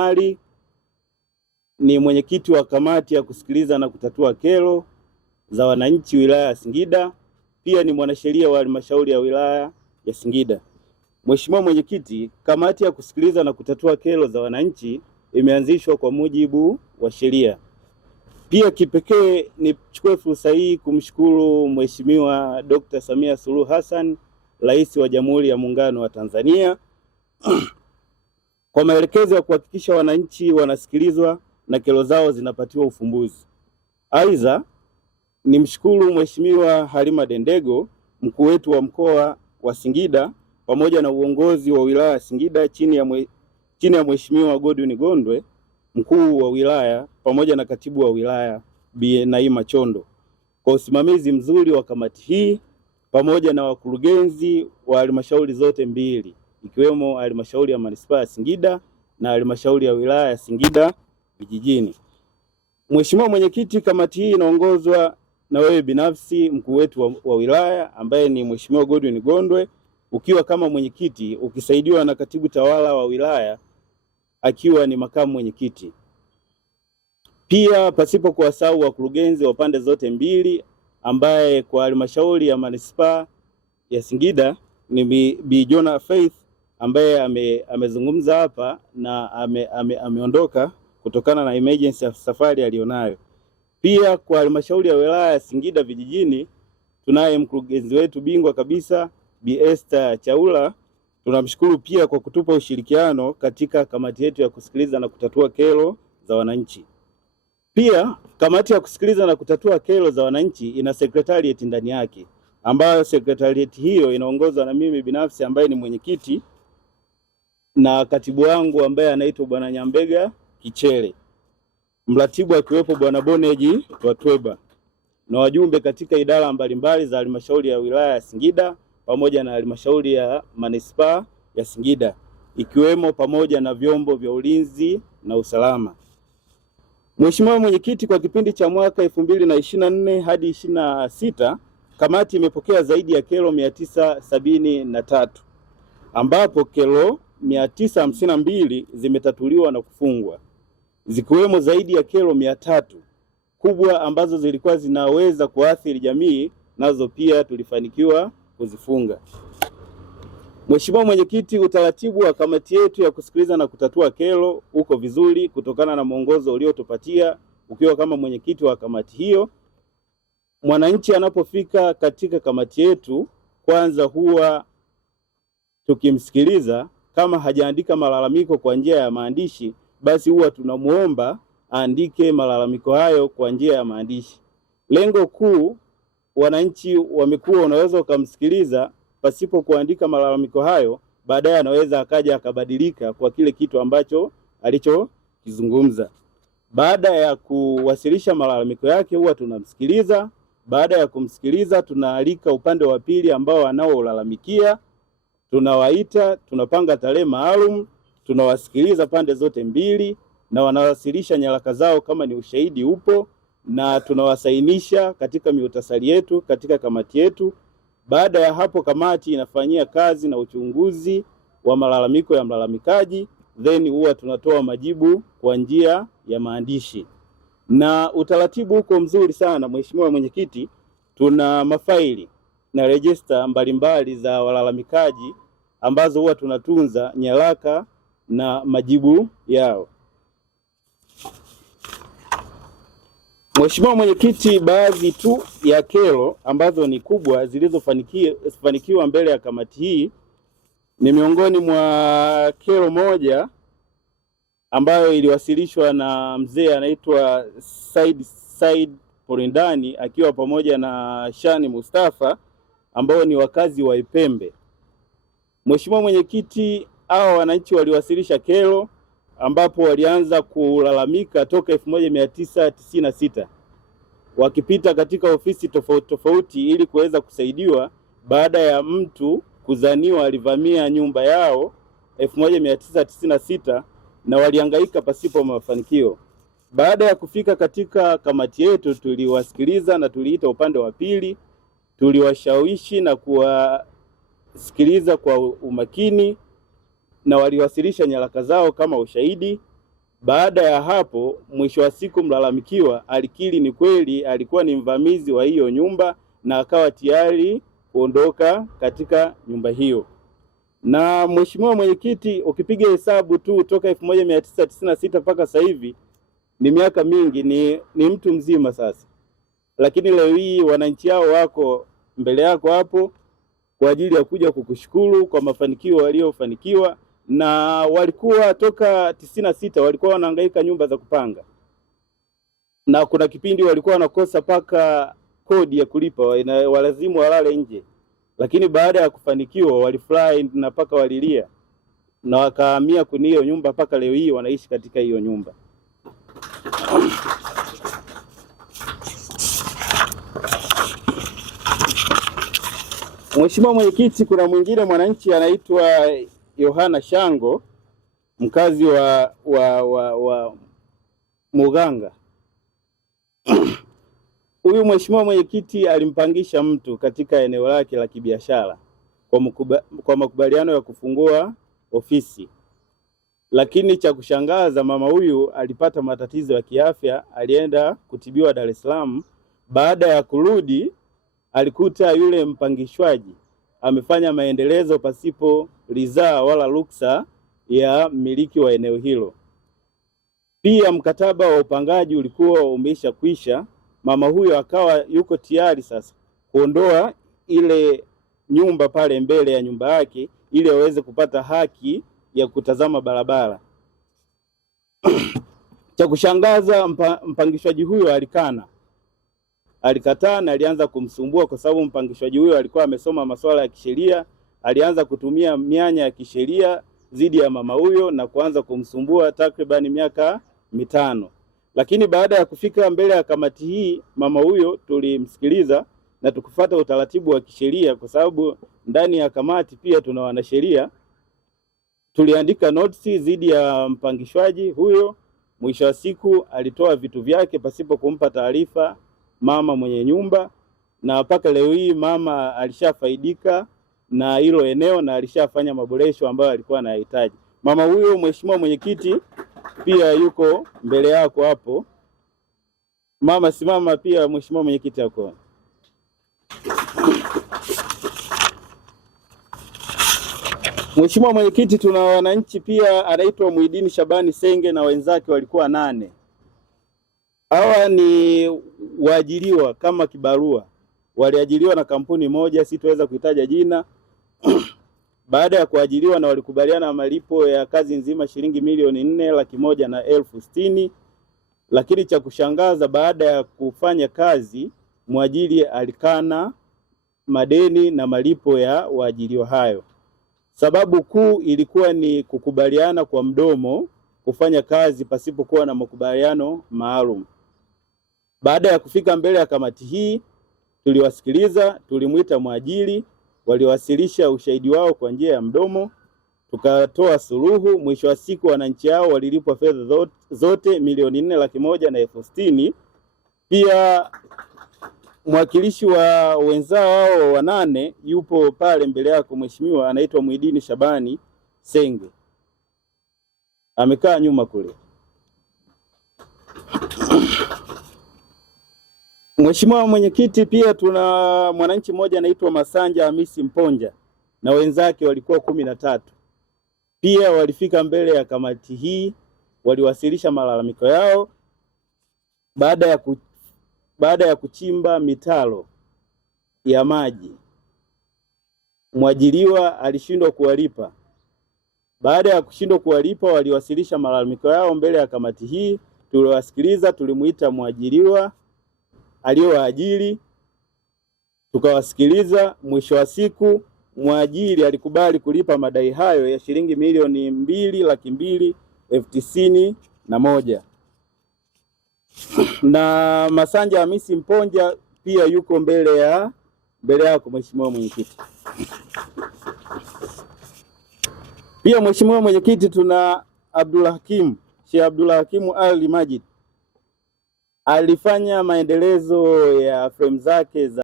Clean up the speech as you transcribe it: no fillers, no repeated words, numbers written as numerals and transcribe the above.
Ali ni mwenyekiti wa kamati ya kusikiliza na kutatua kero za wananchi wilaya ya Singida. Pia ni mwanasheria wa halmashauri ya wilaya ya Singida. Mheshimiwa Mwenyekiti, kamati ya kusikiliza na kutatua kero za wananchi imeanzishwa kwa mujibu wa sheria. Pia kipekee nichukue fursa hii kumshukuru Mheshimiwa Dr. Samia Suluhu Hassan, Rais wa Jamhuri ya Muungano wa Tanzania kwa maelekezo ya kuhakikisha wananchi wanasikilizwa na kero zao zinapatiwa ufumbuzi. Aidha, nimshukuru Mheshimiwa Halima Dendego, mkuu wetu wa mkoa wa Singida, pamoja na uongozi wa wilaya ya Singida chini ya Mheshimiwa Godwin Gondwe, mkuu wa wilaya, pamoja na katibu wa wilaya Bi Naima Chondo, kwa usimamizi mzuri wa kamati hii, pamoja na wakurugenzi wa halmashauri zote mbili, ikiwemo halmashauri ya manispaa ya Singida na halmashauri ya wilaya ya Singida vijijini. Mheshimiwa Mwenyekiti, kamati hii inaongozwa na wewe binafsi, mkuu wetu wa wilaya ambaye ni Mheshimiwa Godwin Gondwe, ukiwa kama mwenyekiti, ukisaidiwa na katibu tawala wa wilaya akiwa ni makamu mwenyekiti. Pia pasipo kuwasahau wakurugenzi wa pande zote mbili, ambaye kwa halmashauri ya manispaa ya Singida ni Bi Jona Faith ambaye amezungumza hapa na ameondoka kutokana na emergency ya safari alionayo. Pia kwa halmashauri ya wilaya ya Singida vijijini tunaye mkurugenzi wetu bingwa kabisa Bi Esther Chaula. Tunamshukuru pia kwa kutupa ushirikiano katika kamati yetu ya kusikiliza na kutatua kero za wananchi. Pia kamati ya kusikiliza na kutatua kero za wananchi ina secretariat ndani yake, ambayo secretariat hiyo inaongozwa na mimi binafsi ambaye ni mwenyekiti na katibu wangu ambaye anaitwa Bwana Nyambega Kichele, mratibu akiwepo Bwana Boneji Twatweba, na wajumbe katika idara mbalimbali za halmashauri ya wilaya ya Singida pamoja na halmashauri ya manispaa ya Singida, ikiwemo pamoja na vyombo vya ulinzi na usalama. Mheshimiwa Mwenyekiti, kwa kipindi cha mwaka 2024 hadi 26 kamati imepokea zaidi ya kero 973 ambapo kero 952 zimetatuliwa na kufungwa, zikiwemo zaidi ya kero 300 kubwa ambazo zilikuwa zinaweza kuathiri jamii, nazo pia tulifanikiwa kuzifunga. Mheshimiwa Mwenyekiti, utaratibu wa kamati yetu ya kusikiliza na kutatua kero uko vizuri kutokana na mwongozo uliotupatia ukiwa kama mwenyekiti wa kamati hiyo. Mwananchi anapofika katika kamati yetu, kwanza huwa tukimsikiliza, kama hajaandika malalamiko kwa njia ya maandishi, basi huwa tunamuomba aandike malalamiko hayo kwa njia ya maandishi. Lengo kuu, wananchi wamekuwa unaweza ukamsikiliza pasipo kuandika malalamiko hayo, baadaye anaweza akaja akabadilika kwa kile kitu ambacho alichokizungumza. Baada ya kuwasilisha malalamiko yake huwa tunamsikiliza. Baada ya kumsikiliza tunaalika upande wa pili ambao wanaolalamikia, tunawaita, tunapanga tarehe maalum, tunawasikiliza pande zote mbili na wanawasilisha nyaraka zao kama ni ushahidi upo, na tunawasainisha katika mihutasari yetu katika kamati yetu. Baada ya hapo kamati inafanyia kazi na uchunguzi wa malalamiko ya mlalamikaji, then huwa tunatoa majibu kwa njia ya maandishi. Na utaratibu uko mzuri sana Mheshimiwa Mwenyekiti, tuna mafaili na register mbalimbali za walalamikaji ambazo huwa tunatunza nyaraka na majibu yao. Mheshimiwa Mwenyekiti, baadhi tu ya kero ambazo ni kubwa zilizofanikiwa mbele ya kamati hii ni miongoni mwa kero moja ambayo iliwasilishwa na mzee anaitwa Said Porindani akiwa pamoja na Shani Mustafa ambao ni wakazi wa Ipembe. Mheshimiwa Mwenyekiti, hao wananchi waliwasilisha kero ambapo walianza kulalamika toka 1996 wakipita katika ofisi tofauti tofauti ili kuweza kusaidiwa baada ya mtu kuzaniwa alivamia nyumba yao 1996 na walihangaika pasipo mafanikio. Baada ya kufika katika kamati yetu tuliwasikiliza na tuliita upande wa pili, tuliwashawishi na kuwasikiliza kwa umakini na waliwasilisha nyaraka zao kama ushahidi. Baada ya hapo, mwisho wa siku mlalamikiwa alikiri ni kweli alikuwa ni mvamizi wa hiyo nyumba na akawa tayari kuondoka katika nyumba hiyo. Na Mheshimiwa Mwenyekiti, ukipiga hesabu tu toka 1996 mpaka sasa hivi ni miaka mingi, ni mtu mzima sasa, lakini leo hii wananchi hao wako mbele yako hapo kwa ajili ya kuja kukushukuru kwa mafanikio waliofanikiwa, na walikuwa toka 96 walikuwa wanahangaika nyumba za kupanga, na kuna kipindi walikuwa wanakosa paka kodi ya kulipa, walazimu walale nje, lakini baada ya kufanikiwa walifurahi na paka walilia na wakahamia kwenye hiyo nyumba, paka leo hii wanaishi katika hiyo nyumba. Mheshimiwa Mwenyekiti, kuna mwingine mwananchi anaitwa Yohana Shango, mkazi wa Muganga. Huyu Mheshimiwa Mwenyekiti alimpangisha mtu katika eneo lake la kibiashara kwa makubaliano ya kufungua ofisi, lakini cha kushangaza mama huyu alipata matatizo ya kiafya, alienda kutibiwa Dar es Salaam. Baada ya kurudi alikuta yule mpangishwaji amefanya maendelezo pasipo ridhaa wala ruksa ya mmiliki wa eneo hilo. Pia mkataba wa upangaji ulikuwa umeisha kwisha. Mama huyo akawa yuko tayari sasa kuondoa ile nyumba pale mbele ya nyumba yake ili aweze kupata haki ya kutazama barabara. Cha kushangaza mpangishwaji huyo alikataa na alianza kumsumbua, kwa sababu mpangishwaji huyo alikuwa amesoma masuala ya kisheria. Alianza kutumia mianya ya kisheria dhidi ya mama huyo na kuanza kumsumbua takriban miaka 5. Lakini baada ya kufika mbele ya kamati hii, mama huyo tulimsikiliza na tukufuata utaratibu wa kisheria, kwa sababu ndani ya kamati pia tuna wanasheria. Tuliandika notice dhidi ya mpangishwaji huyo. Mwisho wa siku alitoa vitu vyake pasipo kumpa taarifa mama mwenye nyumba, na mpaka leo hii mama alishafaidika na hilo eneo na alishafanya maboresho ambayo alikuwa anahitaji. Mama huyo, Mheshimiwa Mwenyekiti, pia yuko mbele yako hapo. Mama simama pia, Mheshimiwa Mwenyekiti yako. Mheshimiwa Mwenyekiti, tuna wananchi pia anaitwa Muhidini Shabani Senge na wenzake walikuwa 8. Hawa ni waajiriwa kama kibarua, waliajiriwa na kampuni moja, sitoweza kuitaja jina. Baada ya kuajiriwa na walikubaliana malipo ya kazi nzima shilingi milioni 4,160,000, lakini cha kushangaza baada ya kufanya kazi mwajiri alikana madeni na malipo ya waajiriwa hayo. Sababu kuu ilikuwa ni kukubaliana kwa mdomo kufanya kazi pasipokuwa na makubaliano maalum. Baada ya kufika mbele ya kamati hii, tuliwasikiliza, tulimuita mwajiri, waliwasilisha ushahidi wao kwa njia ya mdomo, tukatoa suluhu. Mwisho wa siku wananchi hao walilipwa fedha zote milioni 4,160,000. Pia mwakilishi wa wenzao hao 8 yupo pale mbele yako mheshimiwa, anaitwa Muhidini Shabani Senge, amekaa nyuma kule. Mheshimiwa Mwenyekiti, pia tuna mwananchi mmoja anaitwa Masanja Hamisi Mponja na wenzake walikuwa 13. Pia walifika mbele ya kamati hii, waliwasilisha malalamiko yao baada ya kuchimba mitaro ya maji. Mwajiriwa alishindwa kuwalipa. Baada ya kushindwa kuwalipa, waliwasilisha malalamiko yao mbele ya kamati hii. Tuliwasikiliza, tulimuita mwajiriwa aliyowaajiri, tukawasikiliza. Mwisho wa siku mwajiri alikubali kulipa madai hayo ya shilingi milioni 2,290,091. Na Masanja Hamisi Mponja pia yuko mbele yako Mheshimiwa Mwenyekiti. Pia Mheshimiwa Mwenyekiti, tuna Sheikh Abdul Hakim Ali Majid alifanya maendelezo ya frame zake za